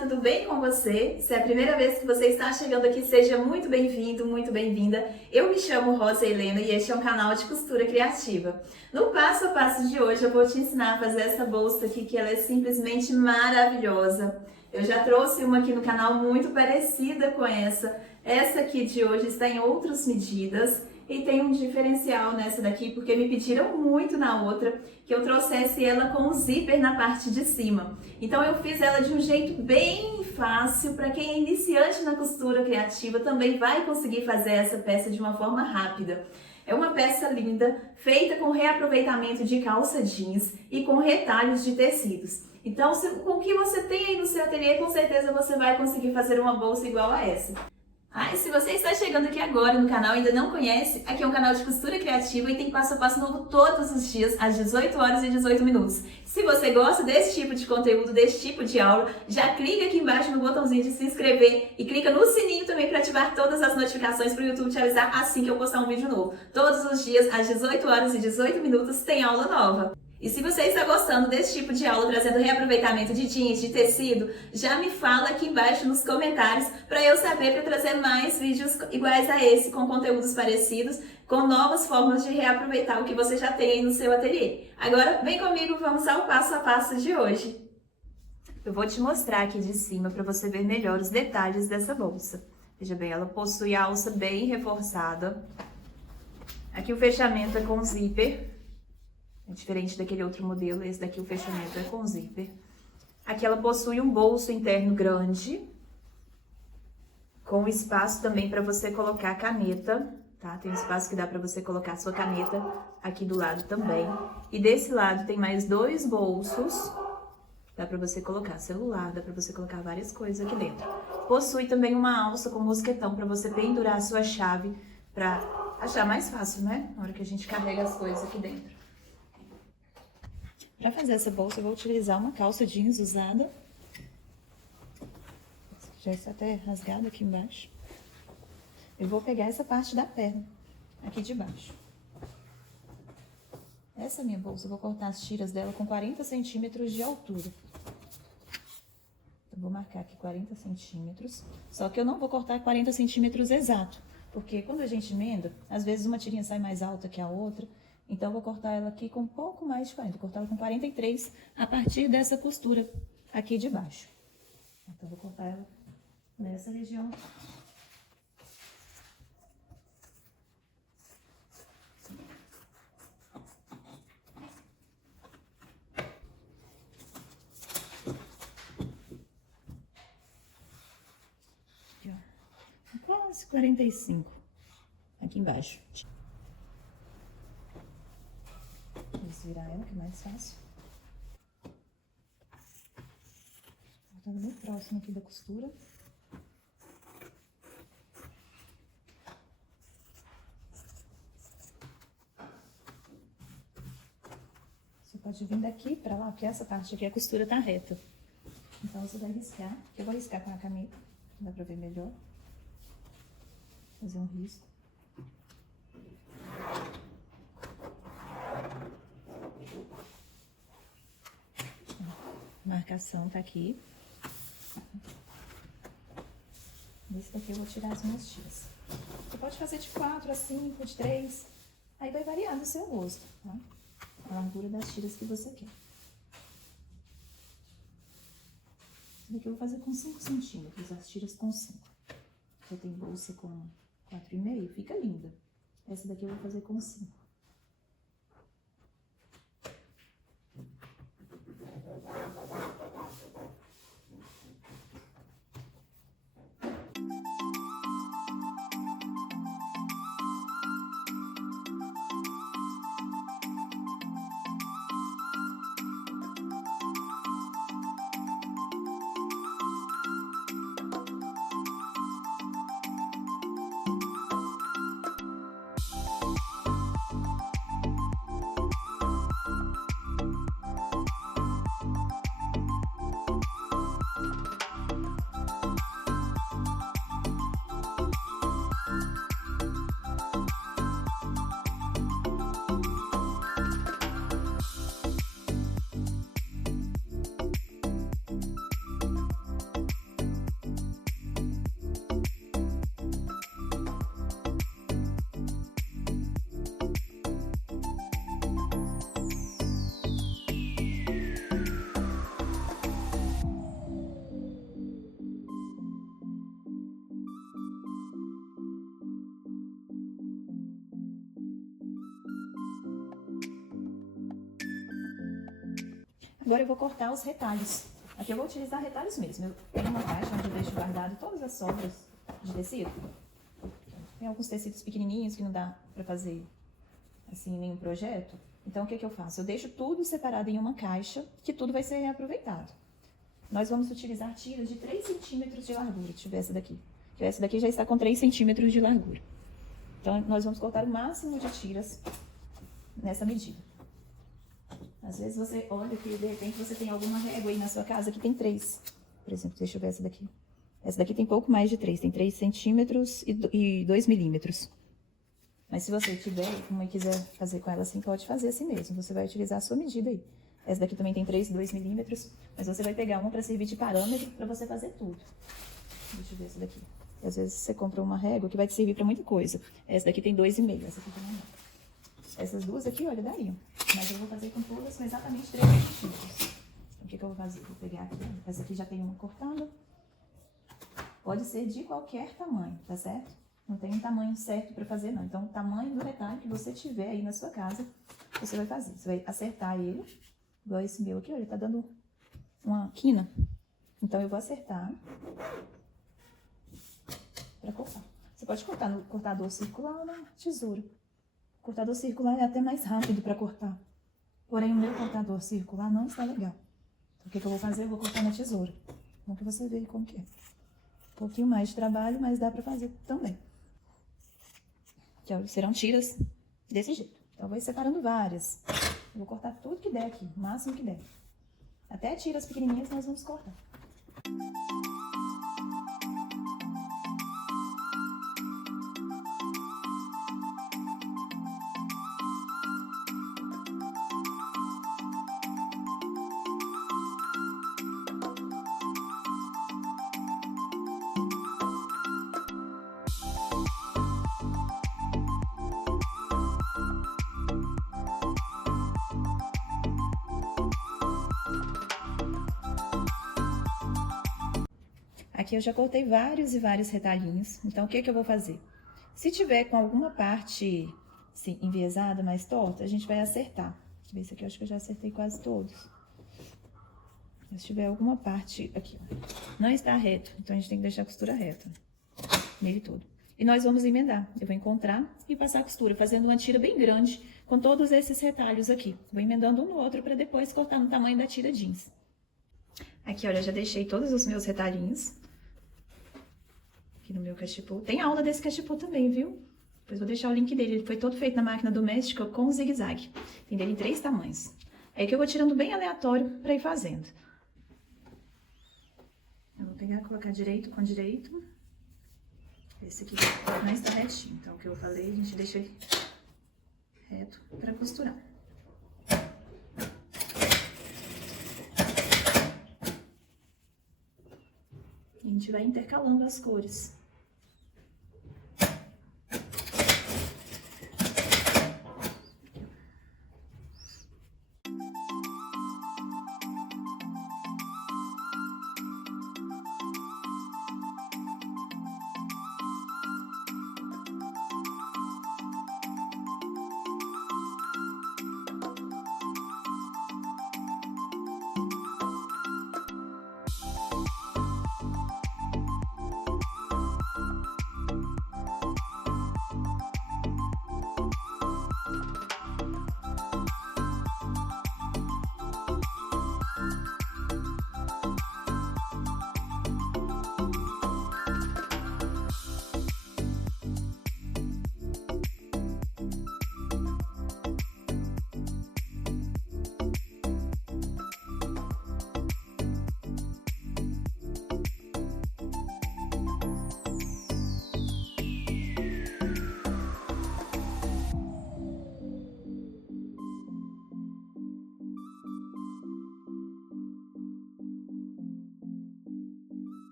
tudo bem com você? Se é a primeira vez que você está chegando aqui, seja muito bem-vindo, muito bem-vinda. Eu me chamo Rosa Helena e este é um canal de costura criativa. No passo a passo de hoje eu vou te ensinar a fazer essa bolsa aqui, que ela é simplesmente maravilhosa. Eu já trouxe uma aqui no canal muito parecida com essa. Essa aqui de hoje está em outras medidas. E tem um diferencial nessa daqui, porque me pediram muito na outra que eu trouxesse ela com o zíper na parte de cima. Então eu fiz ela de um jeito bem fácil, para quem é iniciante na costura criativa também vai conseguir fazer essa peça de uma forma rápida. É uma peça linda, feita com reaproveitamento de calça jeans e com retalhos de tecidos. Então, com o que você tem aí no seu ateliê, com certeza você vai conseguir fazer uma bolsa igual a essa. E se você está chegando aqui agora no canal e ainda não conhece, aqui é um canal de costura criativa e tem passo a passo novo todos os dias, às 18 horas e 18 minutos. Se você gosta desse tipo de conteúdo, desse tipo de aula, já clica aqui embaixo no botãozinho de se inscrever e clica no sininho também para ativar todas as notificações para o YouTube te avisar assim que eu postar um vídeo novo. Todos os dias, às 18 horas e 18 minutos, tem aula nova. E se você está gostando desse tipo de aula, trazendo reaproveitamento de jeans, de tecido, já me fala aqui embaixo nos comentários para eu saber, para trazer mais vídeos iguais a esse, com conteúdos parecidos, com novas formas de reaproveitar o que você já tem aí no seu ateliê. Agora, vem comigo, vamos ao passo a passo de hoje. Eu vou te mostrar aqui de cima para você ver melhor os detalhes dessa bolsa. Veja bem, ela possui a alça bem reforçada. Aqui o fechamento é com zíper. É diferente daquele outro modelo, esse daqui o fechamento é com zíper. Aqui ela possui um bolso interno grande, com espaço também para você colocar a caneta, tá? Tem espaço que dá para você colocar a sua caneta aqui do lado também. E desse lado tem mais dois bolsos, dá para você colocar celular, dá para você colocar várias coisas aqui dentro. Possui também uma alça com mosquetão para você pendurar a sua chave, para achar mais fácil, né? Na hora que a gente carrega as coisas aqui dentro. Para fazer essa bolsa, eu vou utilizar uma calça jeans usada. Já está até rasgada aqui embaixo. Eu vou pegar essa parte da perna, aqui de baixo. Essa minha bolsa, eu vou cortar as tiras dela com 40 centímetros de altura. Então, vou marcar aqui 40 centímetros. Só que eu não vou cortar 40 centímetros exato, porque quando a gente emenda, às vezes uma tirinha sai mais alta que a outra. Então, eu vou cortar ela aqui com um pouco mais de 40. Vou cortar ela com 43 a partir dessa costura aqui de baixo. Então, eu vou cortar ela nessa região. Aqui, ó. Quase 45 aqui embaixo. Virar ela, que é mais fácil. Cortando bem próximo aqui da costura. Você pode vir daqui pra lá, porque essa parte aqui a costura tá reta. Então você vai riscar, que eu vou riscar com a caneta, dá pra ver melhor. Fazer um risco. Marcação tá aqui. Nesse daqui eu vou tirar as minhas tiras. Você pode fazer de 4 a 5, de 3. Aí vai variar do seu gosto, tá? A largura das tiras que você quer. Esse daqui eu vou fazer com 5 centímetros, as tiras com 5. Você tem bolsa com 4,5, fica linda. Essa daqui eu vou fazer com 5. Agora eu vou cortar os retalhos. Aqui eu vou utilizar retalhos mesmo. Eu tenho uma caixa onde eu deixo guardado todas as sobras de tecido. Tem alguns tecidos pequenininhos que não dá pra fazer, assim, nenhum projeto. Então, o que eu faço? Eu deixo tudo separado em uma caixa, que tudo vai ser reaproveitado. Nós vamos utilizar tiras de 3 centímetros de largura. Deixa eu ver essa daqui. Essa daqui já está com 3 centímetros de largura. Então, nós vamos cortar o máximo de tiras nessa medida. Às vezes você olha que, de repente, você tem alguma régua aí na sua casa que tem 3. Por exemplo, deixa eu ver essa daqui. Essa daqui tem pouco mais de 3. Tem 3 centímetros e 2 milímetros. Mas se você tiver uma e quiser fazer com ela assim, pode fazer assim mesmo. Você vai utilizar a sua medida aí. Essa daqui também tem 3 e 2 milímetros. Mas você vai pegar uma para servir de parâmetro para você fazer tudo. Deixa eu ver essa daqui. E às vezes você compra uma régua que vai te servir para muita coisa. Essa daqui tem 2,5. Essa aqui também não. Essas duas aqui, olha, dariam. Mas eu vou fazer com todas com exatamente 3 centímetros. Então, o que eu vou fazer? Vou pegar aqui. Essa aqui já tem uma cortada. Pode ser de qualquer tamanho, tá certo? Não tem um tamanho certo para fazer, não. Então, o tamanho do retalho que você tiver aí na sua casa, você vai fazer. Você vai acertar ele, igual esse meu aqui, olha, tá dando uma quina. Então, eu vou acertar para cortar. Você pode cortar no cortador circular ou na tesoura. O cortador circular é até mais rápido para cortar. Porém, o meu cortador circular não está legal. Então, o que eu vou fazer? Eu vou cortar na tesoura. Bom que você vê como que é. Um pouquinho mais de trabalho, mas dá para fazer também. Então, serão tiras desse jeito. Então, eu vou ir separando várias. Eu vou cortar tudo que der aqui, o máximo que der. Até tiras pequenininhas nós vamos cortar. Aqui eu já cortei vários e vários retalhinhos, então o que eu vou fazer? Se tiver com alguma parte assim, enviesada, mais torta, a gente vai acertar. Deixa eu ver, esse aqui eu acho que eu já acertei quase todos. Se tiver alguma parte aqui, ó, não está reto, então a gente tem que deixar a costura reta nele todo. E nós vamos emendar. Eu vou encontrar e passar a costura, fazendo uma tira bem grande com todos esses retalhos aqui. Vou emendando um no outro para depois cortar no tamanho da tira jeans. Aqui, olha, eu já deixei todos os meus retalhinhos aqui no meu cachepô. Tem aula desse cachepô também, viu? Depois vou deixar o link dele. Ele foi todo feito na máquina doméstica com zigue-zague. Tem dele em 3 tamanhos. É que eu vou tirando bem aleatório para ir fazendo. Eu vou pegar, colocar direito com direito. Esse aqui não está retinho. Então, o que eu falei, a gente deixa ele reto para costurar. A gente vai intercalando as cores.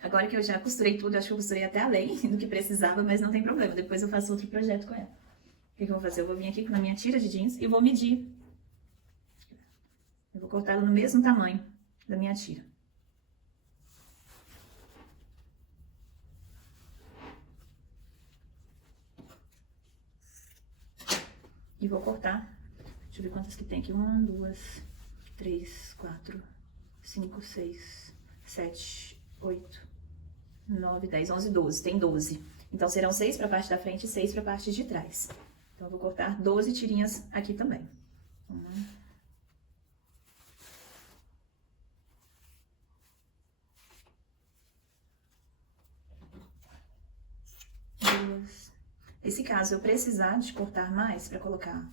Agora que eu já costurei tudo, acho que eu costurei até além do que precisava, mas não tem problema. Depois eu faço outro projeto com ela. O que eu vou fazer? Eu vou vir aqui na minha tira de jeans e vou medir. Eu vou cortar ela no mesmo tamanho da minha tira. E vou cortar, deixa eu ver quantas que tem aqui. 1, 2, 3, 4, 5, 6, 7, 8, 9, 10, 11, 12. Tem 12. Então, serão 6 para a parte da frente e 6 para a parte de trás. Então, eu vou cortar 12 tirinhas aqui também. 1, 2. Esse caso, eu precisar de cortar mais para colocar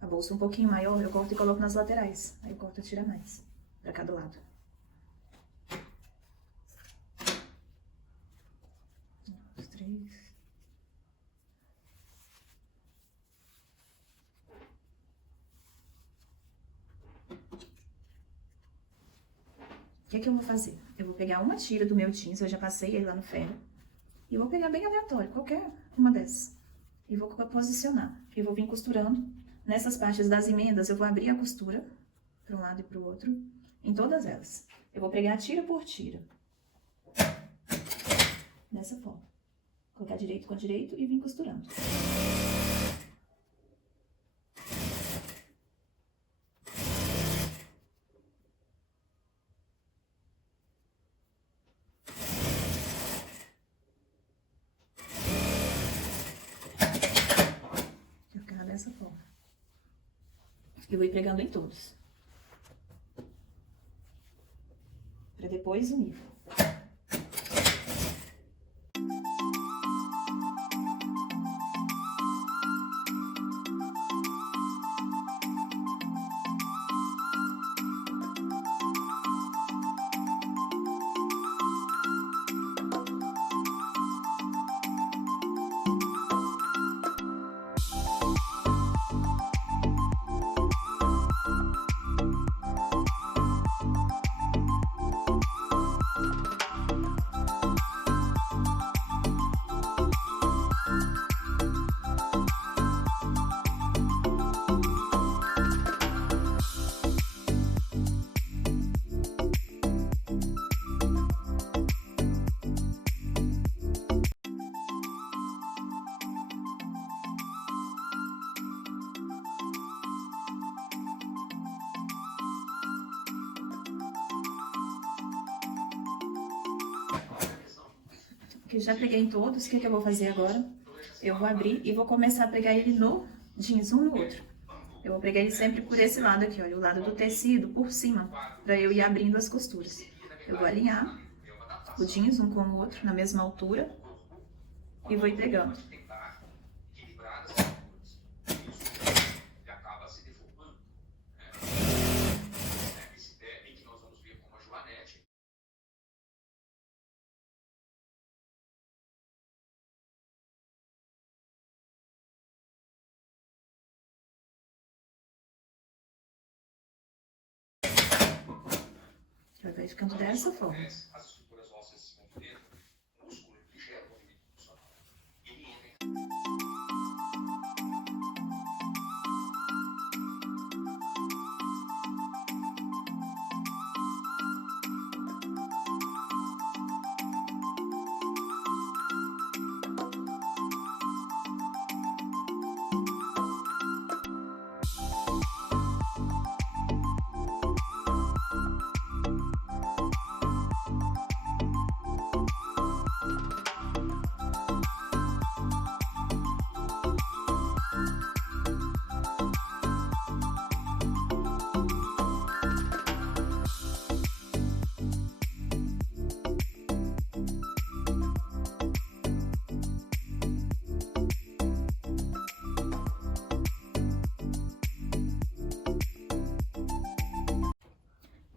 a bolsa um pouquinho maior, eu corto e coloco nas laterais. Aí eu corto e tiro mais para cada lado. 1, 2, 3. O que é que eu vou fazer? Eu vou pegar uma tira do meu jeans, eu já passei ele lá no ferro. E eu vou pegar bem aleatório, qualquer uma dessas. E vou posicionar. E vou vir costurando. Nessas partes das emendas, eu vou abrir a costura para um lado e para o outro, em todas elas. Eu vou pregar tira por tira. Dessa forma. Colocar direito com direito e vir costurando. Ficar dessa forma. Eu vou ir pregando em todos. Para depois unir. Que já preguei em todos, o que eu vou fazer agora? Eu vou abrir e vou começar a pregar ele no jeans, um no outro. Eu vou pregar ele sempre por esse lado aqui, olha, o lado do tecido por cima, pra eu ir abrindo as costuras. Eu vou alinhar o jeans um com o outro, na mesma altura, e vou ir pregando. Vai ficando dessa forma.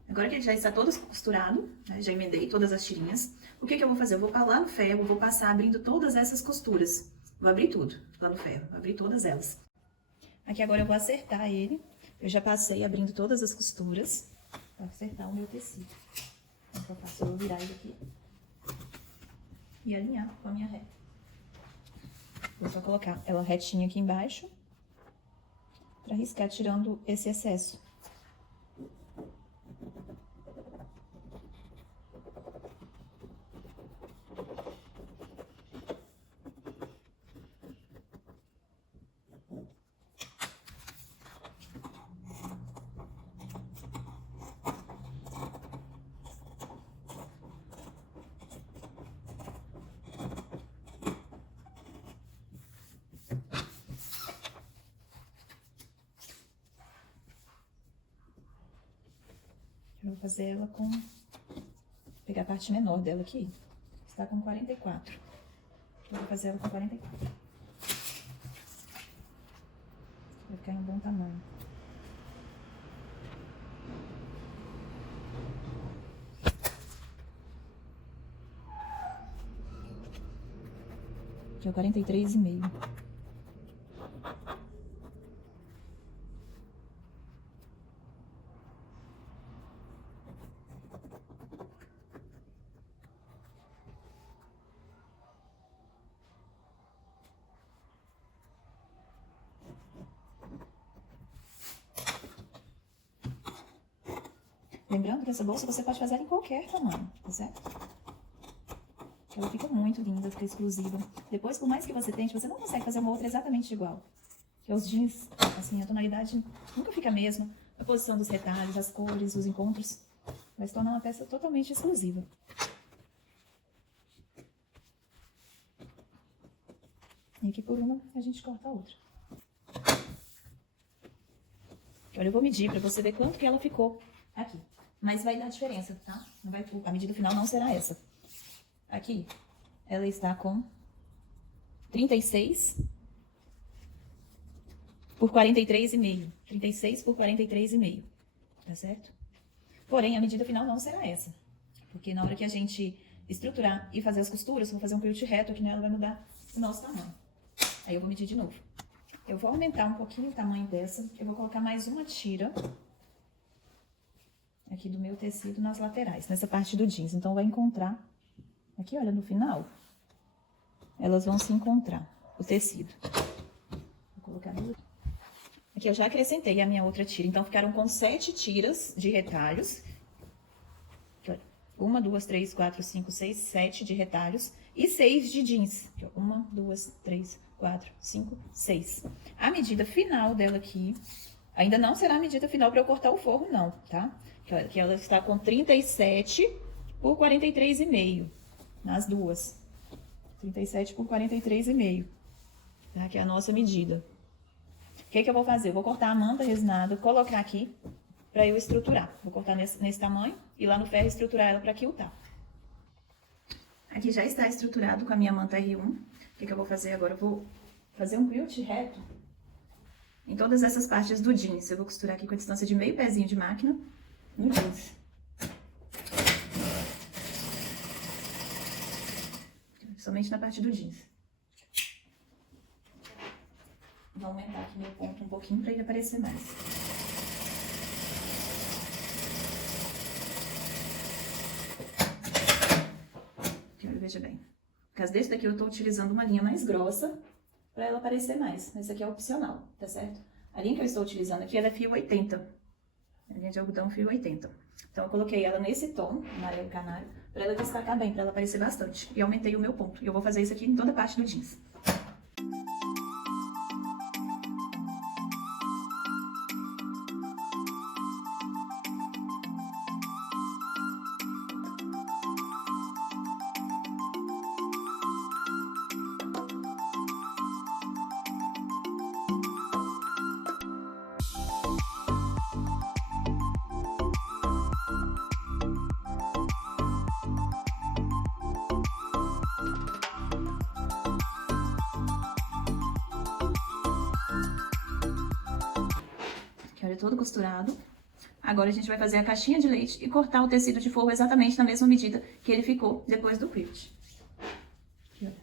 Agora que ele já está todo costurado, né, já emendei todas as tirinhas, o que eu vou fazer? Eu vou lá no ferro, vou passar abrindo todas essas costuras. Vou abrir tudo lá no ferro, vou abrir todas elas. Aqui agora eu vou acertar ele. Eu já passei abrindo todas as costuras para acertar o meu tecido. Então, eu faço, eu vou virar ele aqui e alinhar com a minha reta. Vou só colocar ela retinha aqui embaixo para riscar tirando esse excesso. Eu vou fazer ela com... Vou pegar a parte menor dela aqui. Está com 44. Eu vou fazer ela com 44. Vai ficar em um bom tamanho. Aqui é o 43,5. Lembrando que essa bolsa você pode fazer em qualquer tamanho, tá certo? Ela fica muito linda, fica exclusiva. Depois, por mais que você tente, você não consegue fazer uma outra exatamente igual. Porque os jeans, assim, a tonalidade nunca fica a mesma. A posição dos retalhos, as cores, os encontros. Vai se tornar uma peça totalmente exclusiva. E aqui por uma, a gente corta a outra. Olha, eu vou medir pra você ver quanto que ela ficou aqui. Mas vai dar diferença, tá? Não vai, a medida final não será essa. Aqui, ela está com 36 por 43,5. 36 por 43,5, tá certo? Porém, a medida final não será essa. Porque na hora que a gente estruturar e fazer as costuras, eu vou fazer um quilt reto aqui nela, vai mudar o nosso tamanho. Aí eu vou medir de novo. Eu vou aumentar um pouquinho o tamanho dessa. Eu vou colocar mais uma tira aqui do meu tecido nas laterais, nessa parte do jeans. Então, vai encontrar... Aqui, olha, no final, elas vão se encontrar, o tecido. Vou colocar duas. Aqui eu já acrescentei a minha outra tira, então ficaram com 7 tiras de retalhos. Aqui, olha, 1, 2, 3, 4, 5, 6, 7 de retalhos e 6 de jeans. Aqui, ó, 1, 2, 3, 4, 5, 6. A medida final dela aqui, ainda não será a medida final para eu cortar o forro, não, tá? Aqui ela está com 37 por 43,5. Nas duas. 37 por 43,5. Tá? Que é a nossa medida. O que que eu vou fazer? Eu vou cortar a manta resinada, colocar aqui pra eu estruturar. Vou cortar nesse tamanho e lá no ferro estruturar ela pra quiltar. Aqui já está estruturado com a minha manta R1. O que que eu vou fazer agora? Eu vou fazer um quilt reto em todas essas partes do jeans. Eu vou costurar aqui com a distância de meio pezinho de máquina no jeans. Somente na parte do jeans. Vou aumentar aqui meu ponto um pouquinho para ele aparecer mais. Aqui, olha, veja bem. No caso desse daqui, eu estou utilizando uma linha mais grossa para ela aparecer mais. Esse aqui é opcional, tá certo? A linha que eu estou utilizando aqui, ela é fio 80. A linha de algodão fio 80. Então, eu coloquei ela nesse tom, amarelo canário, para ela destacar bem, para ela aparecer bastante. E aumentei o meu ponto. E eu vou fazer isso aqui em toda a parte do jeans. Olha, todo costurado. Agora a gente vai fazer a caixinha de leite e cortar o tecido de forro exatamente na mesma medida que ele ficou depois do quilt. Aqui, olha,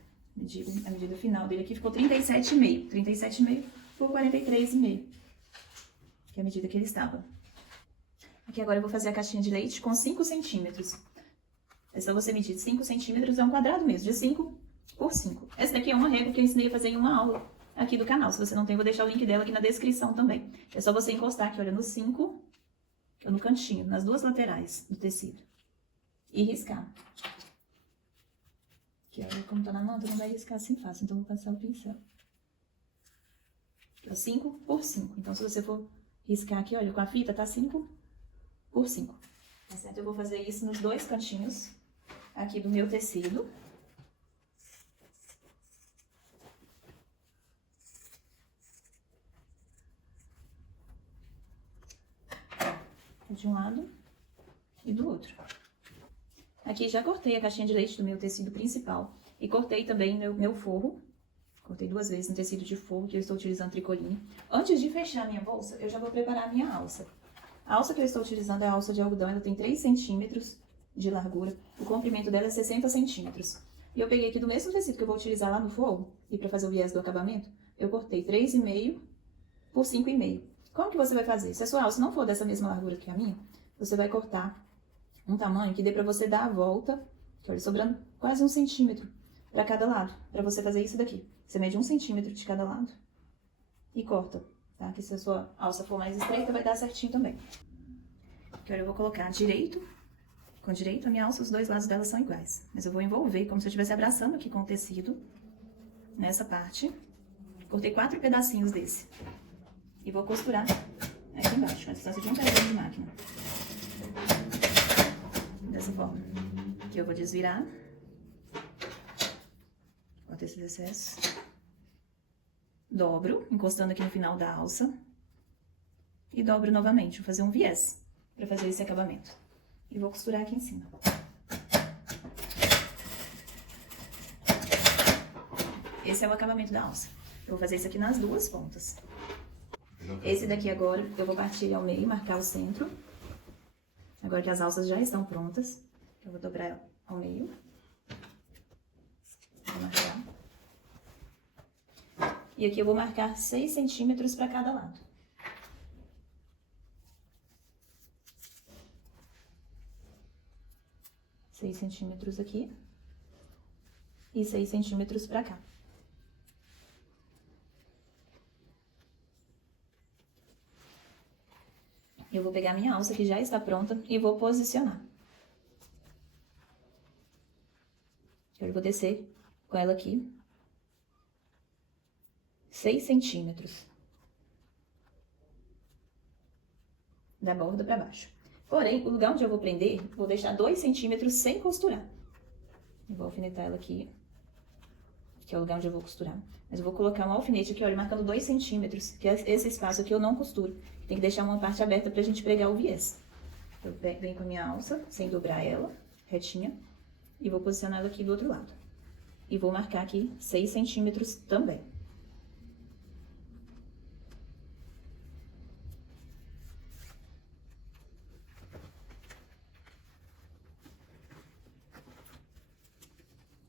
a medida final dele aqui ficou 37,5. 37,5 por 43,5. Que é a medida que ele estava. Aqui agora eu vou fazer a caixinha de leite com 5 centímetros. É só você medir 5 centímetros, é um quadrado mesmo, de 5 por 5. Essa daqui é uma régua que eu ensinei a fazer em uma aula aqui do canal. Se você não tem, eu vou deixar o link dela aqui na descrição também. É só você encostar aqui, olha, no 5, no cantinho, nas duas laterais do tecido. E riscar. Aqui, olha, como tá na manta, não vai riscar assim fácil, então eu vou passar o pincel. Aqui, ó, 5 por 5. Então, se você for riscar aqui, olha, com a fita, tá 5 por 5. Tá certo? Eu vou fazer isso nos dois cantinhos aqui do meu tecido. De um lado e do outro. Aqui já cortei a caixinha de leite do meu tecido principal e cortei também meu forro. Cortei 2 vezes no tecido de forro, que eu estou utilizando tricoline. Antes de fechar a minha bolsa, eu já vou preparar a minha alça. A alça que eu estou utilizando é a alça de algodão, ela tem 3 centímetros de largura. O comprimento dela é 60 centímetros. E eu peguei aqui do mesmo tecido que eu vou utilizar lá no forro, e para fazer o viés do acabamento, eu cortei 3,5 por 5,5. Como que você vai fazer? Se a sua alça não for dessa mesma largura que a minha, você vai cortar um tamanho que dê pra você dar a volta, que olha, sobrando quase 1 centímetro pra cada lado, pra você fazer isso daqui. Você mede 1 centímetro de cada lado e corta, tá? Que se a sua alça for mais estreita, vai dar certinho também. Agora eu vou colocar direito com direito, a minha alça, os 2 lados dela são iguais. Mas eu vou envolver como se eu estivesse abraçando aqui com o tecido, nessa parte. Cortei 4 pedacinhos desse. E vou costurar aqui embaixo, com a distância de um pedacinho de máquina. Dessa forma. Aqui eu vou desvirar. Corta esses excessos. Dobro, encostando aqui no final da alça. E dobro novamente. Vou fazer um viés para fazer esse acabamento. E vou costurar aqui em cima. Esse é o acabamento da alça. Eu vou fazer isso aqui nas 2 pontas. Esse daqui agora, eu vou partir ele ao meio, marcar o centro. Agora que as alças já estão prontas, eu vou dobrar ela ao meio. Vou marcar. E aqui eu vou marcar 6 centímetros para cada lado. Seis centímetros aqui. E 6 centímetros para cá. Eu vou pegar a minha alça, que já está pronta, e vou posicionar. Eu vou descer com ela aqui 6 centímetros da borda para baixo. Porém, o lugar onde eu vou prender, vou deixar 2 centímetros sem costurar. Eu vou alfinetar ela aqui, que é o lugar onde eu vou costurar. Mas eu vou colocar um alfinete aqui, olha, marcando 2 centímetros, que é esse espaço aqui eu não costuro. Tem que deixar uma parte aberta pra gente pregar o viés. Eu venho com a minha alça, sem dobrar ela, retinha, e vou posicionar ela aqui do outro lado. E vou marcar aqui 6 centímetros também.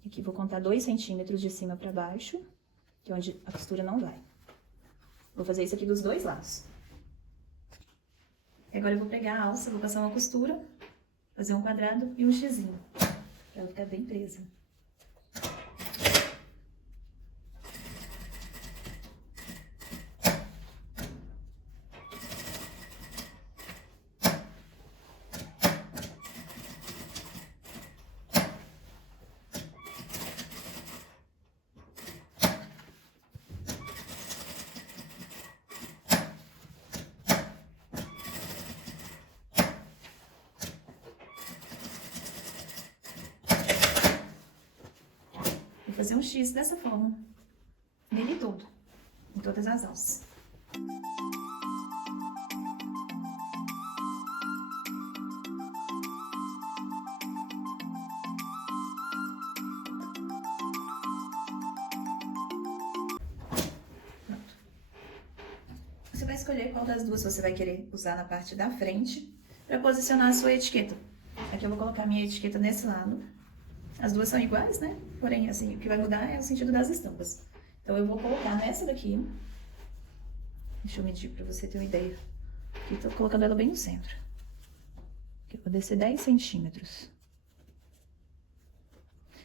Aqui vou contar 2 centímetros de cima pra baixo, que é onde a costura não vai. Vou fazer isso aqui dos 2 lados. E agora eu vou pegar a alça, vou passar uma costura, fazer um quadrado e um xizinho, pra ela ficar bem presa. Vou fazer um X dessa forma, nele todo, em todas as alças. Pronto. Você vai escolher qual das duas você vai querer usar na parte da frente para posicionar a sua etiqueta. Aqui eu vou colocar a minha etiqueta nesse lado. As duas são iguais, né? Porém, assim, o que vai mudar é o sentido das estampas. Então, eu vou colocar nessa daqui. Deixa eu medir pra você ter uma ideia. Aqui, tô colocando ela bem no centro. Aqui, eu vou descer 10 centímetros.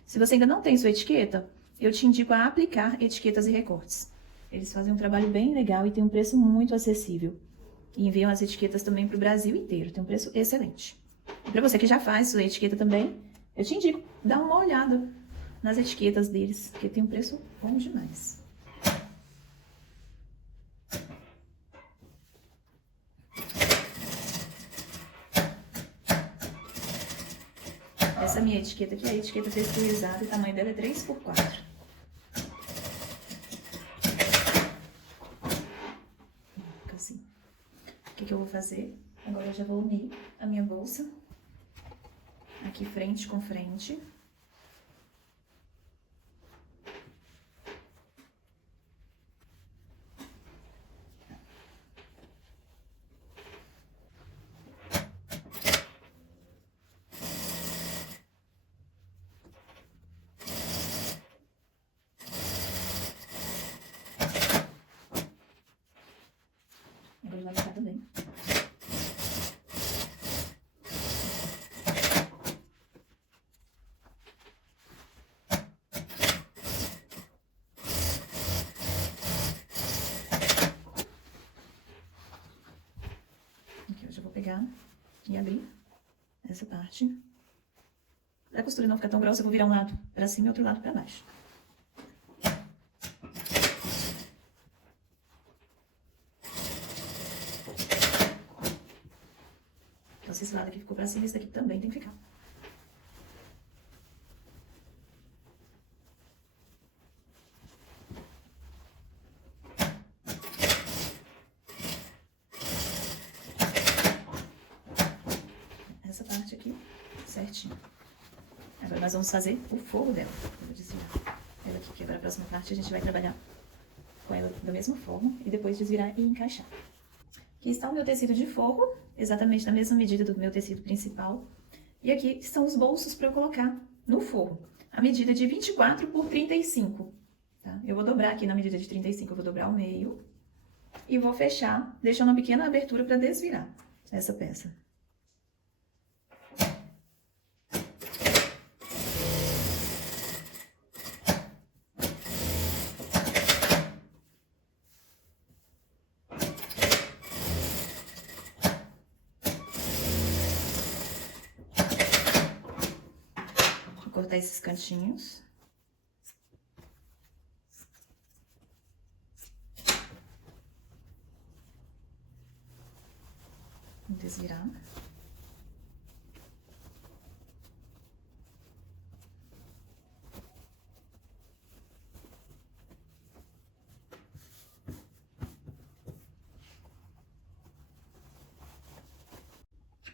Se você ainda não tem sua etiqueta, eu te indico a aplicar etiquetas e recortes. Eles fazem um trabalho bem legal e tem um preço muito acessível. E enviam as etiquetas também pro Brasil inteiro. Tem um preço excelente. E pra você que já faz sua etiqueta também, eu te indico dar uma olhada nas etiquetas deles, porque tem um preço bom demais. Essa minha etiqueta aqui é a etiqueta texturizada, o tamanho dela é 3x4. Fica assim. O que eu vou fazer? Agora eu já vou unir a minha bolsa aqui frente com frente. Agora vai ficar também. Aqui eu já vou pegar e abrir essa parte. Para a costura não ficar tão grossa, eu vou virar um lado para cima e outro lado para baixo. Então, se esse lado aqui ficou para cima, esse daqui também tem que ficar. Essa parte aqui, certinho. Agora nós vamos fazer o forro dela. Eu vou desvirar ela aqui, que agora a próxima parte a gente vai trabalhar com ela da mesma forma e depois desvirar e encaixar. Aqui está o meu tecido de forro, exatamente na mesma medida do meu tecido principal. E aqui estão os bolsos para eu colocar no forro. A medida de 24 por 35, tá? Eu vou dobrar aqui na medida de 35, eu vou dobrar ao meio e vou fechar, deixando uma pequena abertura para desvirar essa peça. Cortar esses cantinhos. Vou desvirar.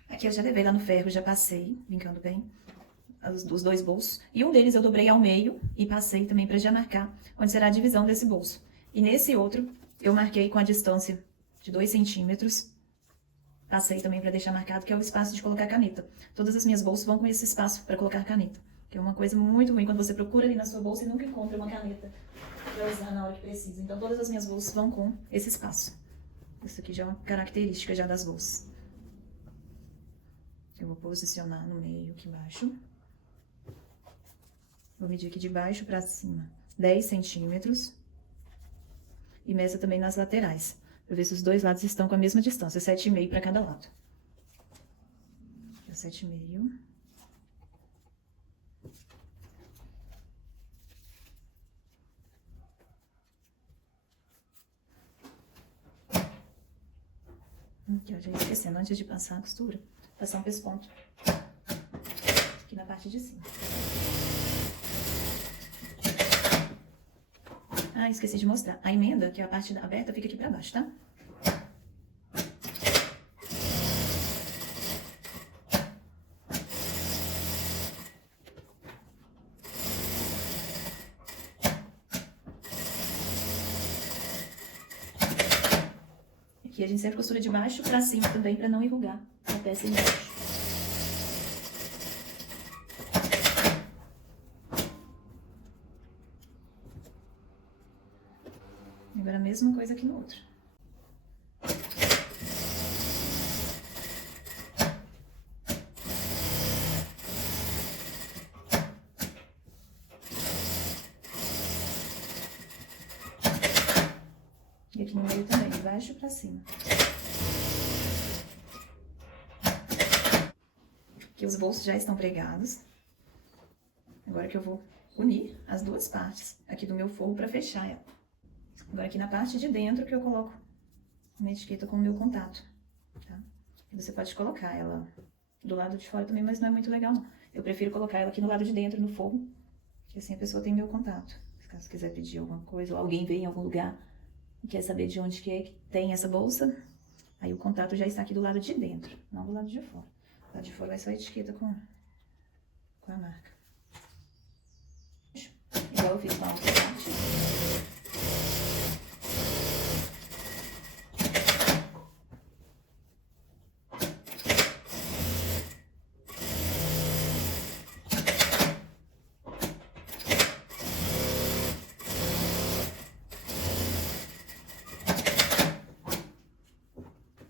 Aqui eu já levei lá no ferro, já passei, brincando bem. Os dois bolsos, e um deles eu dobrei ao meio e passei também para já marcar onde será a divisão desse bolso. E nesse outro, eu marquei com a distância de 2 centímetros, passei também para deixar marcado que é o espaço de colocar caneta. Todas as minhas bolsas vão com esse espaço para colocar caneta, que é uma coisa muito ruim quando você procura ali na sua bolsa e nunca encontra uma caneta para usar na hora que precisa. Então todas as minhas bolsas vão com esse espaço. Isso aqui já é uma característica já das bolsas. Eu vou posicionar no meio aqui embaixo. Vou medir aqui de baixo para cima 10 centímetros. E meça também nas laterais, para ver se os dois lados estão com a mesma distância, 7,5 para cada lado. 7,5. Aqui, ó, já ia esquecendo, antes de passar a costura, passar um pesponto aqui na parte de cima. Ah, esqueci de mostrar. A emenda, que é a parte aberta, fica aqui pra baixo, tá? Aqui a gente sempre costura de baixo pra cima também, pra não enrugar a peça embaixo. Agora a mesma coisa aqui no outro. E aqui no meio também, de baixo pra cima. Aqui os bolsos já estão pregados. Agora que eu vou unir as duas partes aqui do meu forro pra fechar ela. Agora aqui na parte de dentro que eu coloco uma etiqueta com o meu contato, tá? E você pode colocar ela do lado de fora também, mas não é muito legal não. Eu prefiro colocar ela aqui no lado de dentro, no forro, que assim a pessoa tem meu contato. Caso quiser pedir alguma coisa, ou alguém vem em algum lugar e quer saber de onde que é que tem essa bolsa, aí o contato já está aqui do lado de dentro, não do lado de fora. Do lado de fora vai só a etiqueta com com a marca. Igual eu fiz com a outra parte.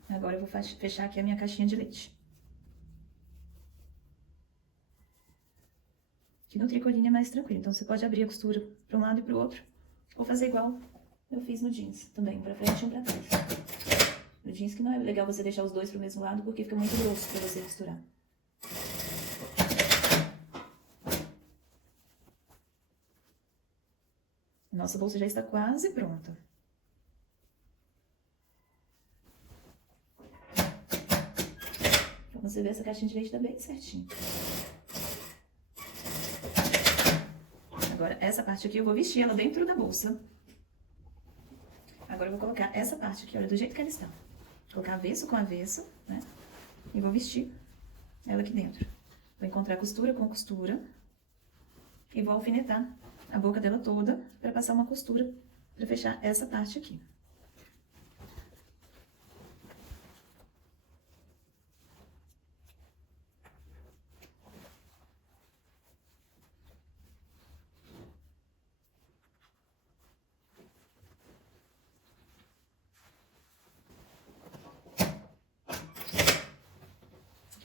Agora eu vou fechar aqui a minha caixinha de leite. Aqui no tricoline é mais tranquilo, então você pode abrir a costura para um lado e para o outro. Ou fazer igual eu fiz no jeans, também, um para frente e um para trás. No jeans que não é legal você deixar os dois para o mesmo lado, porque fica muito grosso para você costurar. Nossa bolsa já está quase pronta. Então você vê, essa caixinha de leite tá bem certinho. Agora, essa parte aqui eu vou vestir ela dentro da bolsa. Agora eu vou colocar essa parte aqui, olha, do jeito que ela está. Vou colocar avesso com avesso, né? E vou vestir ela aqui dentro. Vou encontrar costura com costura. E vou alfinetar a boca dela toda para passar uma costura para fechar essa parte aqui.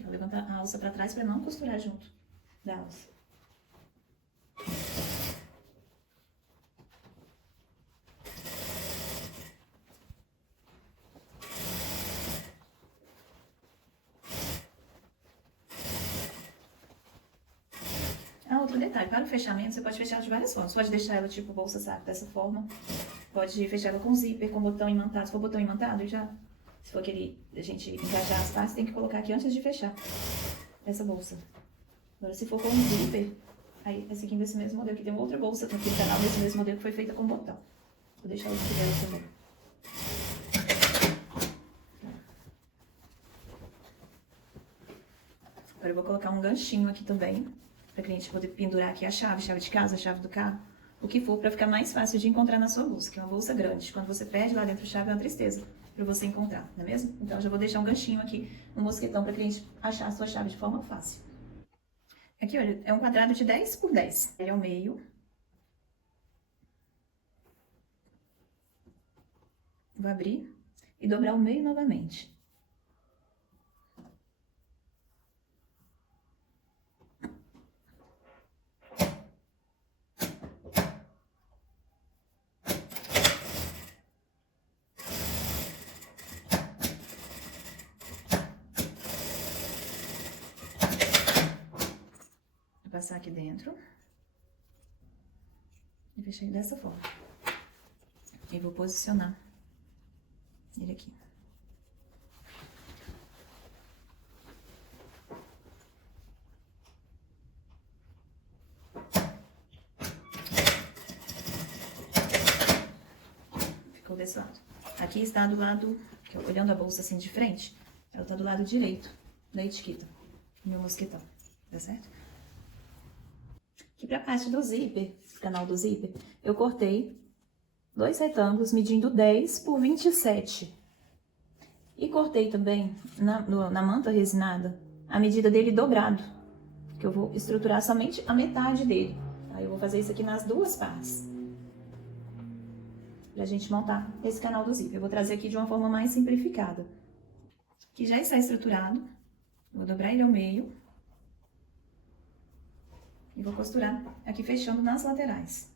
Vou levantar a alça para trás para não costurar junto da alça. Outro detalhe, para o fechamento, você pode fechar de várias formas. Você pode deixar ela tipo bolsa saco dessa forma. Pode fechar ela com zíper, com botão imantado. Se for botão imantado, já... Se for aquele... A gente encaixar as partes, tem que colocar aqui antes de fechar essa bolsa. Agora, se for com zíper, aí é seguindo esse mesmo modelo. Que tem outra bolsa naquele canal, desse mesmo modelo, que foi feita com botão. Vou deixar o zíper dela também. Agora eu vou colocar um ganchinho aqui também, para a cliente poder pendurar aqui a chave de casa, a chave do carro, o que for, para ficar mais fácil de encontrar na sua bolsa, que é uma bolsa grande. Quando você perde lá dentro a chave, é uma tristeza para você encontrar, não é mesmo? Então, já vou deixar um ganchinho aqui no mosquetão para a cliente achar a sua chave de forma fácil. Aqui, olha, é um quadrado de 10 por 10. Ele é o meio. Vou abrir e dobrar o meio novamente. Passar aqui dentro e fechar ele dessa forma. E vou posicionar ele aqui. Ficou desse lado. Aqui está do lado, olhando a bolsa assim de frente, ela está do lado direito da etiqueta, do meu mosquetão, tá certo? Aqui pra parte do zíper, canal do zíper, eu cortei 2 retângulos medindo 10 por 27. E cortei também na manta resinada a medida dele dobrado, que eu vou estruturar somente a metade dele. Aí eu vou fazer isso aqui nas duas partes, pra gente montar esse canal do zíper. Eu vou trazer aqui de uma forma mais simplificada. Que já está estruturado, vou dobrar ele ao meio. E vou costurar aqui fechando nas laterais.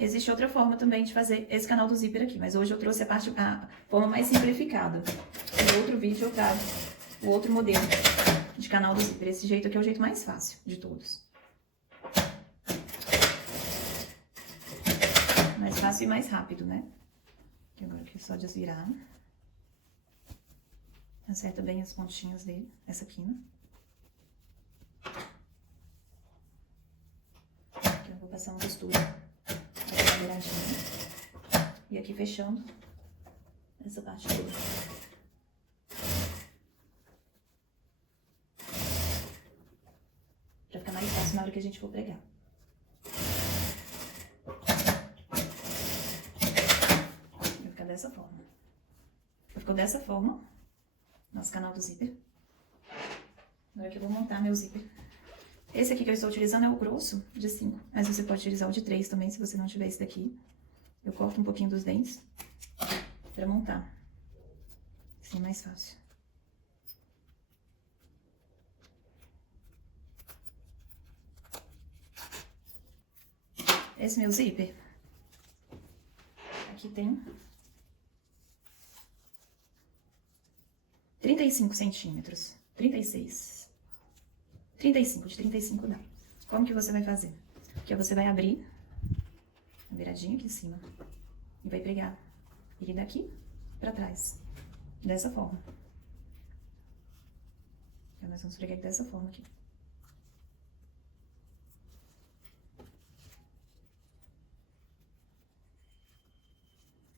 Existe outra forma também de fazer esse canal do zíper aqui, mas hoje eu trouxe a forma mais simplificada. No outro vídeo eu trago o outro modelo de canal do zíper. Esse jeito aqui é o jeito mais fácil de todos. Mais fácil e mais rápido, né? E agora aqui é só desvirar. Acerta bem as pontinhas dele, essa quina. Aqui eu vou passar uma costura pra uma beiradinha. E aqui fechando essa parte toda. Pra ficar mais fácil na hora que a gente for pregar. Vai ficar dessa forma. Ficou dessa forma, nosso canal do zíper. Agora que eu vou montar meu zíper. Esse aqui que eu estou utilizando é o grosso de 5, mas você pode utilizar o de 3 também, se você não tiver esse daqui. Eu corto um pouquinho dos dentes pra montar. Assim é mais fácil. Esse meu zíper, aqui tem 35 centímetros, 36, 35, de 35 dá. Como que você vai fazer? Porque você vai abrir a beiradinha aqui em cima e vai pregar ele daqui pra trás, dessa forma. Então, nós vamos pregar dessa forma aqui.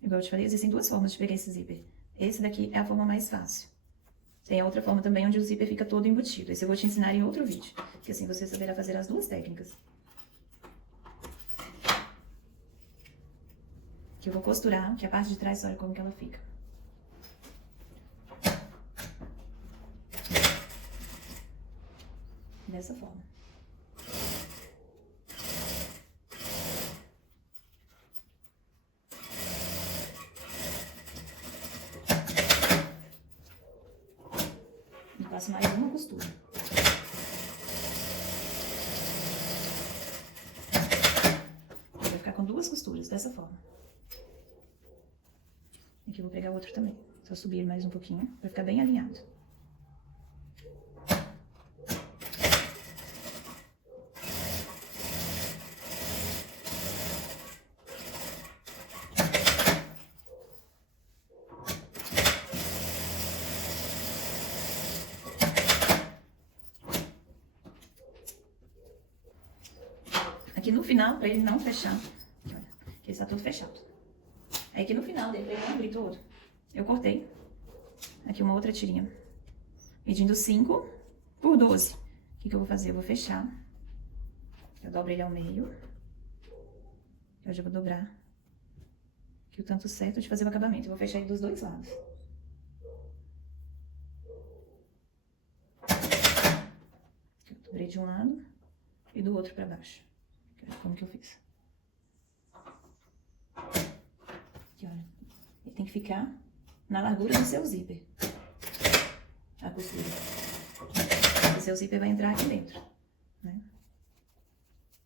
Igual eu te falei, existem duas formas de pegar esse zíper. Esse daqui é a forma mais fácil. Tem a outra forma também, onde o zíper fica todo embutido. Esse eu vou te ensinar em outro vídeo, que assim você saberá fazer as duas técnicas. Que eu vou costurar, que a parte de trás, olha como que ela fica. Dessa forma. Faço mais uma costura. Vai ficar com duas costuras, dessa forma. Aqui eu vou pegar outro também. Só subir mais um pouquinho, pra ficar bem alinhado. Aqui no final, pra ele não fechar, olha, que ele está todo fechado. Aí aqui no final dele, pra ele não abrir todo, eu cortei aqui uma outra tirinha, medindo 5 por 12. O que eu vou fazer? Eu vou fechar, eu dobro ele ao meio, eu já vou dobrar, que o tanto certo de fazer o acabamento. Eu vou fechar ele dos dois lados. Eu dobrei de um lado e do outro pra baixo. Como que eu fiz? Aqui, olha. Ele tem que ficar na largura do seu zíper. A costura. O seu zíper vai entrar aqui dentro, né?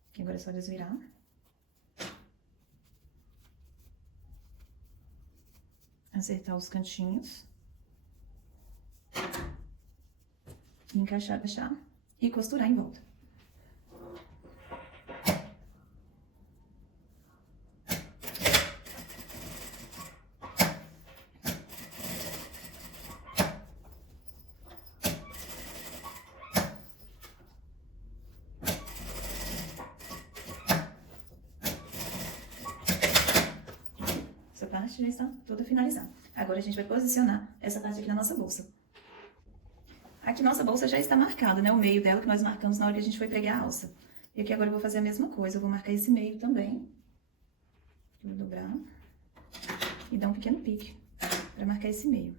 Aqui agora é só desvirar. Acertar os cantinhos. Encaixar, fechar e costurar em volta. Essa parte já está toda finalizada. Agora a gente vai posicionar essa parte aqui na nossa bolsa. Aqui nossa bolsa já está marcada, né? O meio dela que nós marcamos na hora que a gente foi pregar a alça. E aqui agora eu vou fazer a mesma coisa. Eu vou marcar esse meio também. Eu vou dobrar. E dar um pequeno pique para marcar esse meio.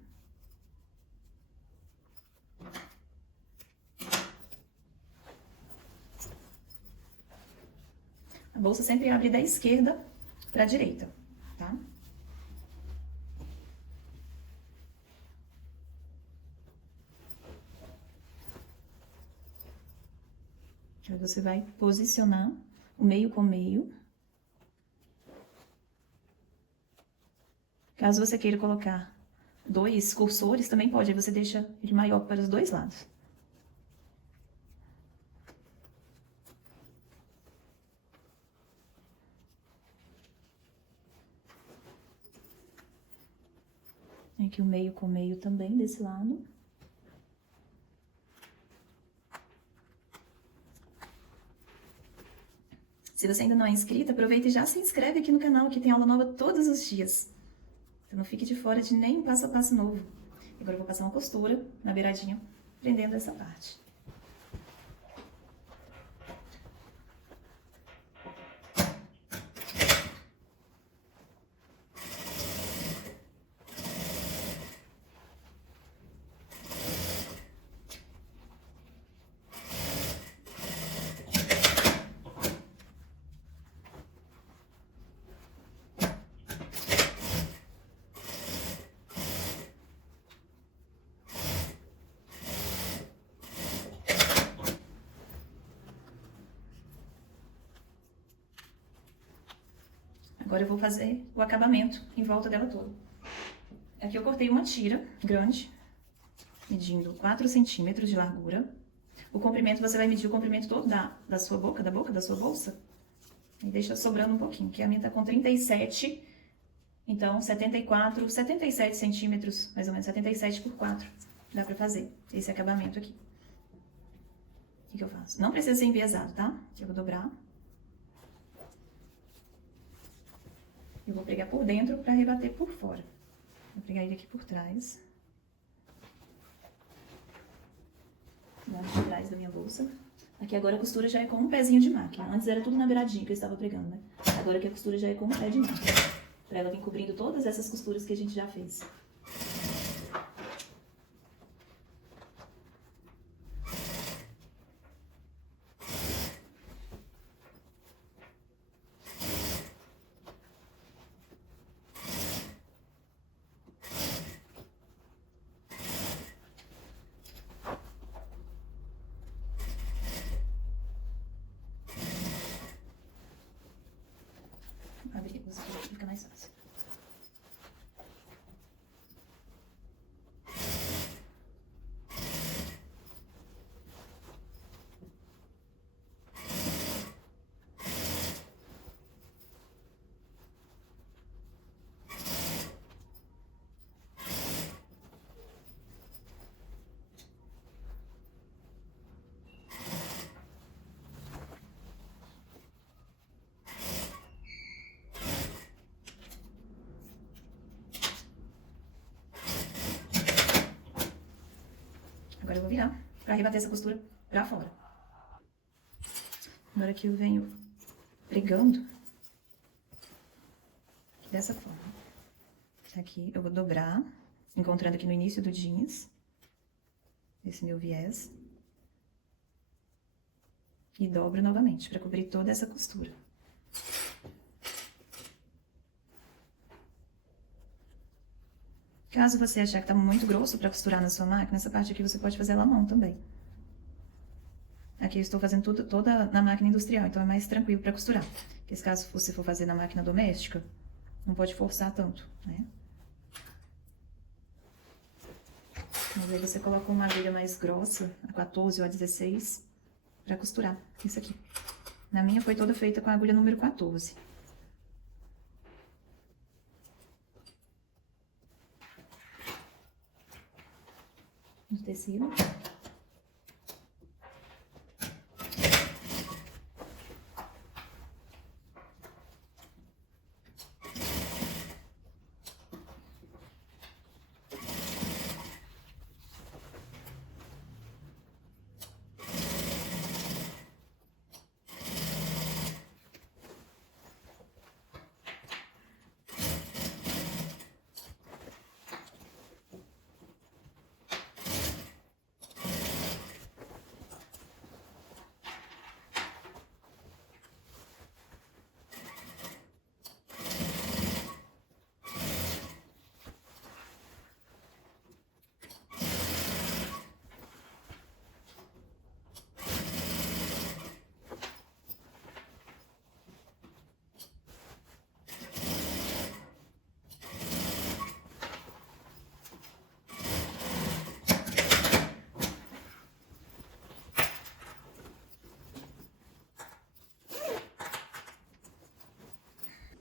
A bolsa sempre abre da esquerda para a direita, tá? Aí você vai posicionar o meio com meio. Caso você queira colocar 2 cursores, também pode. Aí você deixa ele maior para os dois lados. Aqui o meio com meio também, desse lado. Se você ainda não é inscrita, aproveita e já se inscreve aqui no canal, que tem aula nova todos os dias. Então não fique de fora de nenhum passo a passo novo. Agora eu vou passar uma costura na beiradinha, prendendo essa parte. Agora eu vou fazer o acabamento em volta dela toda. Aqui eu cortei uma tira grande, medindo 4 centímetros de largura. O comprimento, você vai medir o comprimento todo da sua boca, da sua bolsa. E deixa sobrando um pouquinho, que a minha tá com 37, então 74, 77 centímetros, mais ou menos, 77 por 4. Dá pra fazer esse acabamento aqui. O que eu faço? Não precisa ser enviesado, tá? Eu vou dobrar. Eu vou pregar por dentro para rebater por fora. Vou pregar ele aqui por trás. Lado de trás da minha bolsa. Aqui agora a costura já é com um pezinho de máquina. Antes era tudo na beiradinha que eu estava pregando, né? Agora aqui a costura já é com um pé de máquina. Para ela vir cobrindo todas essas costuras que a gente já fez. Abrir aqui, fica mais fácil. Agora eu vou virar pra rebater essa costura pra fora. Agora que eu venho pregando dessa forma. Aqui eu vou dobrar, encontrando aqui no início do jeans, esse meu viés. E dobro novamente, pra cobrir toda essa costura. Caso você achar que tá muito grosso para costurar na sua máquina, essa parte aqui você pode fazer ela à mão também. Aqui eu estou fazendo toda na máquina industrial, então é mais tranquilo para costurar. Porque caso você for fazer na máquina doméstica, não pode forçar tanto, né? Mas aí você coloca uma agulha mais grossa, a 14 ou a 16, para costurar isso aqui. Na minha foi toda feita com a agulha número 14. No tecido.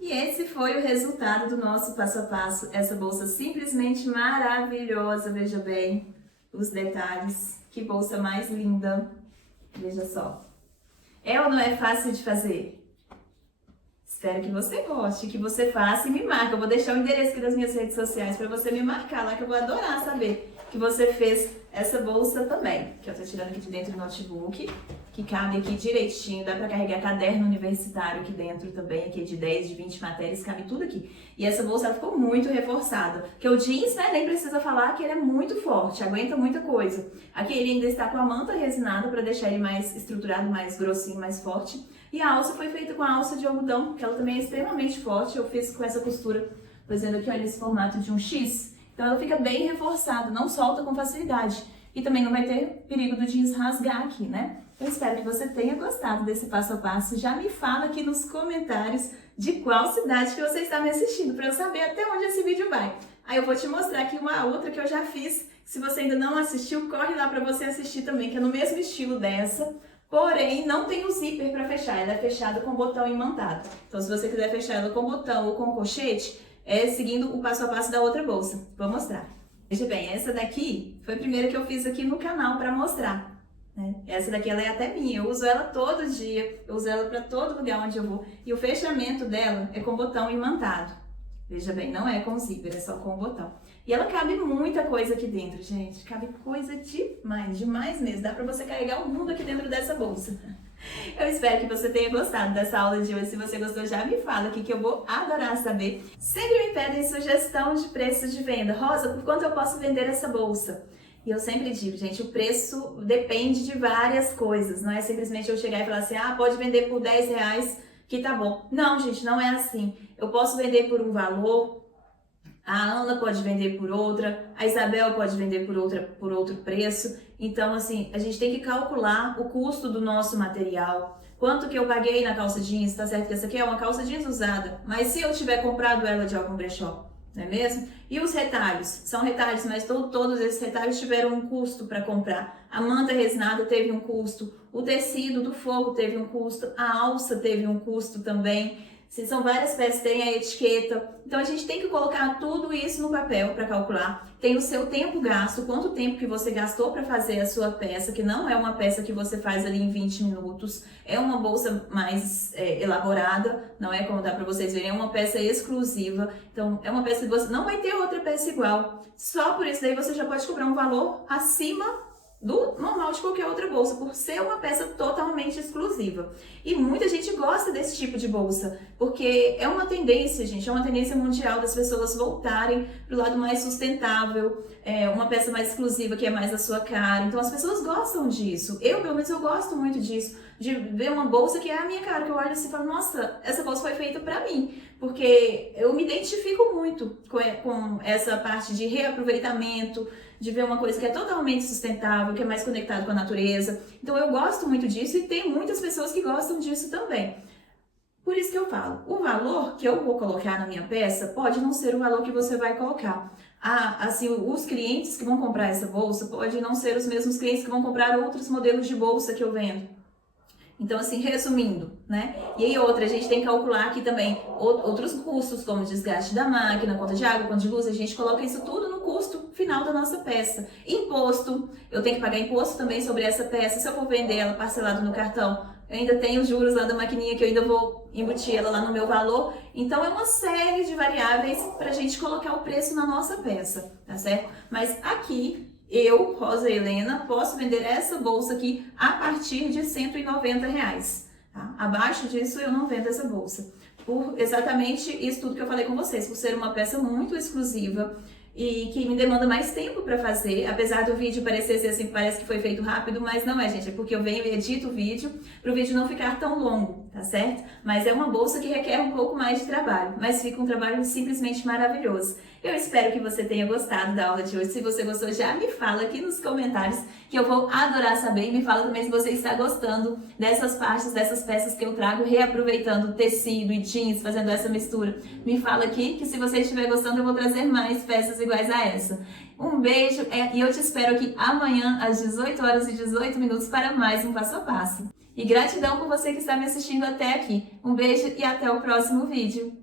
E esse foi o resultado do nosso passo a passo. Essa bolsa simplesmente maravilhosa, veja bem os detalhes. Que bolsa mais linda! Veja só. É ou não é fácil de fazer? Espero que você goste, que você faça e me marque. Eu vou deixar o endereço aqui das minhas redes sociais para você me marcar lá, que eu vou adorar saber que você fez essa bolsa também. Que eu tô tirando aqui de dentro do notebook, que cabe aqui direitinho, dá para carregar caderno universitário aqui dentro também, aqui de 10, de 20 matérias, cabe tudo aqui. E essa bolsa ela ficou muito reforçada, porque o jeans, né, nem precisa falar que ele é muito forte, aguenta muita coisa. Aqui ele ainda está com a manta resinada para deixar ele mais estruturado, mais grossinho, mais forte. E a alça foi feita com a alça de algodão, que ela também é extremamente forte. Eu fiz com essa costura, fazendo aqui, olha, esse formato de um X. Então ela fica bem reforçada, não solta com facilidade. E também não vai ter perigo do jeans rasgar aqui, né? Eu espero que você tenha gostado desse passo a passo. Já me fala aqui nos comentários de qual cidade que você está me assistindo, para eu saber até onde esse vídeo vai. Aí eu vou te mostrar aqui uma outra que eu já fiz. Se você ainda não assistiu, corre lá para você assistir também, que é no mesmo estilo dessa. Porém, não tem o zíper para fechar, ela é fechada com botão imantado. Então, se você quiser fechar ela com botão ou com colchete, é seguindo o passo a passo da outra bolsa. Vou mostrar. Veja bem, essa daqui foi a primeira que eu fiz aqui no canal para mostrar. Né? Essa daqui ela é até minha, eu uso ela todo dia, eu uso ela para todo lugar onde eu vou. E o fechamento dela é com botão imantado. Veja bem, não é com zíper, é só com o botão. E ela cabe muita coisa aqui dentro, gente. Cabe coisa demais, demais mesmo. Dá pra você carregar o mundo aqui dentro dessa bolsa. Eu espero que você tenha gostado dessa aula de hoje. Se você gostou, já me fala aqui que eu vou adorar saber. Sempre me pedem sugestão de preços de venda. Rosa, por quanto eu posso vender essa bolsa? E eu sempre digo, gente, o preço depende de várias coisas. Não é simplesmente eu chegar e falar assim, ah, pode vender por 10 reais que tá bom. Não, gente, não é assim. Eu posso vender por um valor, a Ana pode vender por outra, a Isabel pode vender por outro preço. Então, assim, a gente tem que calcular o custo do nosso material. Quanto que eu paguei na calça jeans, tá certo que essa aqui é uma calça jeans usada, mas se eu tiver comprado ela de algum brechó, não é mesmo? E os retalhos? São retalhos, mas todos esses retalhos tiveram um custo para comprar. A manta resinada teve um custo, o tecido do forro teve um custo, a alça teve um custo também. Se são várias peças, tem a etiqueta. Então a gente tem que colocar tudo isso no papel para calcular. Tem o seu tempo gasto, quanto tempo que você gastou para fazer a sua peça, que não é uma peça que você faz ali em 20 minutos. É uma bolsa mais elaborada, não é como dá para vocês verem, é uma peça exclusiva. Então é uma peça que você não vai ter outra peça igual. Só por isso daí você já pode cobrar um valor acima do normal de qualquer outra bolsa, por ser uma peça totalmente exclusiva. E muita gente gosta desse tipo de bolsa, porque é uma tendência, gente, é uma tendência mundial das pessoas voltarem para o lado mais sustentável, uma peça mais exclusiva que é mais a sua cara. Então as pessoas gostam disso. Eu, pelo menos, eu gosto muito disso, de ver uma bolsa que é a minha cara, que eu olho assim e falo, nossa, essa bolsa foi feita para mim. Porque eu me identifico muito com essa parte de reaproveitamento, de ver uma coisa que é totalmente sustentável, que é mais conectado com a natureza. Então eu gosto muito disso e tem muitas pessoas que gostam disso também. Por isso que eu falo, o valor que eu vou colocar na minha peça pode não ser o valor que você vai colocar. Assim, os clientes que vão comprar essa bolsa podem não ser os mesmos clientes que vão comprar outros modelos de bolsa que eu vendo. Então, assim, resumindo, né? E aí outra, a gente tem que calcular aqui também outros custos, como desgaste da máquina, conta de água, conta de luz, a gente coloca isso tudo no custo final da nossa peça. Imposto, eu tenho que pagar imposto também sobre essa peça, se eu for vender ela parcelado no cartão, eu ainda tenho os juros lá da maquininha que eu ainda vou embutir ela lá no meu valor. Então, é uma série de variáveis para a gente colocar o preço na nossa peça, tá certo? Mas aqui, eu, Rosa Helena, posso vender essa bolsa aqui a partir de R$190. Tá? Abaixo disso eu não vendo essa bolsa. Por exatamente isso tudo que eu falei com vocês, por ser uma peça muito exclusiva e que me demanda mais tempo para fazer, apesar do vídeo parecer ser assim, parece que foi feito rápido, mas não é, gente, é porque eu venho e edito o vídeo para o vídeo não ficar tão longo, tá certo? Mas é uma bolsa que requer um pouco mais de trabalho, mas fica um trabalho simplesmente maravilhoso. Eu espero que você tenha gostado da aula de hoje. Se você gostou, já me fala aqui nos comentários, que eu vou adorar saber. E me fala também se você está gostando dessas partes, dessas peças que eu trago, reaproveitando tecido e jeans, fazendo essa mistura. Me fala aqui, que se você estiver gostando, eu vou trazer mais peças iguais a essa. Um beijo e eu te espero aqui amanhã, às 18h18 para mais um Passo a Passo. E gratidão por você que está me assistindo até aqui. Um beijo e até o próximo vídeo.